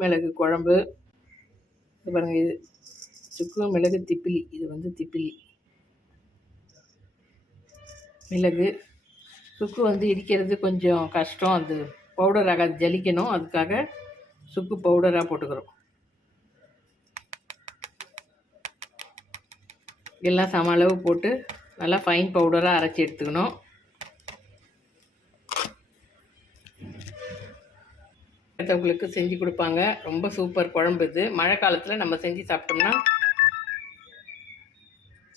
மிளகு குழம்பு. இது பாருங்கள், இது சுக்கு மிளகு திப்பிலி. இது வந்து திப்பிலி மிளகு. சுக்கு வந்து இடிக்கிறது கொஞ்சம் கஷ்டம், அது பவுடர் ஆகாது, ஜலிக்கணும். அதுக்காக சுக்கு பவுடராக போட்டுக்கிறோம். எல்லாம் சம அளவு போட்டு நல்லா ஃபைன் பவுடராக அரைச்சி எடுத்துக்கணும். மற்றவங்களுக்கு செஞ்சு கொடுப்பாங்க. ரொம்ப சூப்பர் குழம்பு இது. மழை காலத்தில் நம்ம செஞ்சு சாப்பிட்டோம்னா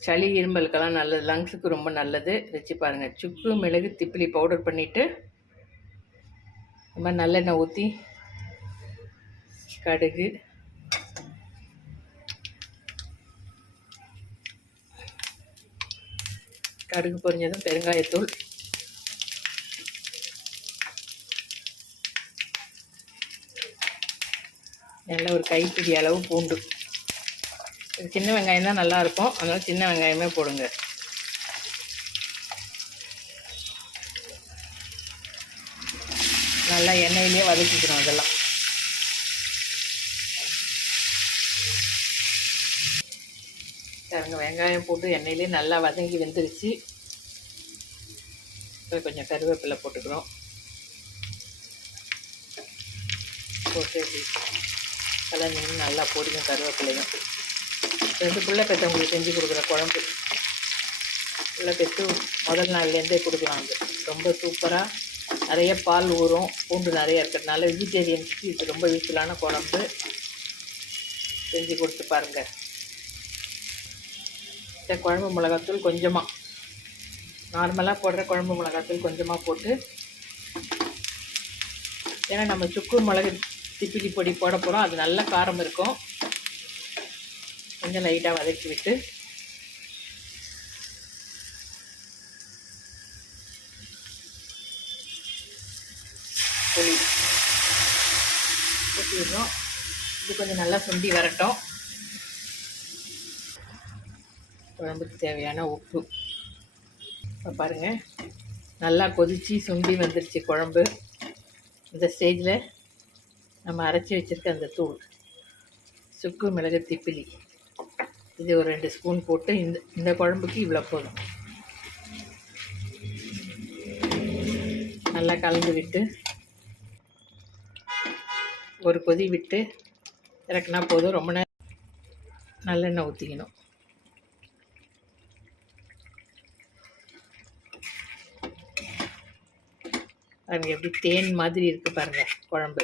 சளி இரும்பலுக்கெல்லாம் நல்லது, லங்ஸுக்கு ரொம்ப நல்லது. வச்சு பாருங்கள். சுக்கு மிளகு திப்பிலி பவுடர் பண்ணிவிட்டு இந்த மாதிரி நல்லெண்ணெய் ஊற்றி கடுகு, கடுகு பொரிஞ்சதும் பெருங்காயத்தூள், நல்ல ஒரு கைப்பிடி அளவு பூண்டு. இது சின்ன வெங்காயம் தான் நல்லாயிருக்கும், அதனால் சின்ன வெங்காயமே போடுங்க. நல்லா எண்ணெயிலே வதக்கிக்கணும். அதெல்லாம் வெங்காயம் போட்டு எண்ணெயிலே நல்லா வதங்கி வெந்துருச்சு. கொஞ்சம் கருவேப்பிலை போட்டுக்கிறோம். போட்டு கலந்து நல்லா போடுங்க. கருவேப்பிலையும் 2 பிள்ளை பெற்றவங்களுக்கு செஞ்சு கொடுக்குற குழம்பு. பிள்ளை பெற்று முதல் நாள்லேருந்தே கொடுக்கலாம். அது ரொம்ப சூப்பராக, நிறைய பால் ஊறும், பூண்டு நிறைய இருக்கிறதுனால வெஜிடேரியன்ஸுக்கு இது ரொம்ப யூஸ்ஃபுல்லான குழம்பு. செஞ்சு கொடுத்து பாருங்கள். குழம்பு மிளகாத்தூள் கொஞ்சமாக, நார்மலாக போடுற குழம்பு மிளகாத்தூள் கொஞ்சமாக போட்டு, ஏன்னா நம்ம சுக்கு மிளகு திப்பிலி பொடி போட போகிறோம், அது நல்ல காரம் இருக்கும். கொஞ்சம் லைட்டாக வதக்கி விட்டு புளி ஊற்றிடுறோம். இது கொஞ்சம் நல்லா சுண்டி வரட்டும். குழம்புக்கு தேவையான உப்பு. இப்போ பாருங்கள், நல்லா கொதித்து சுண்டி வந்துருச்சு குழம்பு. இந்த ஸ்டேஜில் நம்ம அரைச்சி வச்சுருக்க அந்த தூள் சுக்கு மிளகு திப்பிலி, இது ஒரு 2 ஸ்பூன் போட்டு இந்த குழம்புக்கு இவ்வளோ போதும். நல்லா கலந்து விட்டு ஒரு கொதி விட்டு இறக்குனா போதும். ரொம்ப நேரம் நல்லெண்ணெய் ஊற்றிக்கணும். பாருங்கள், எப்படி தேன் மாதிரி இருக்குது பாருங்கள் குழம்பு.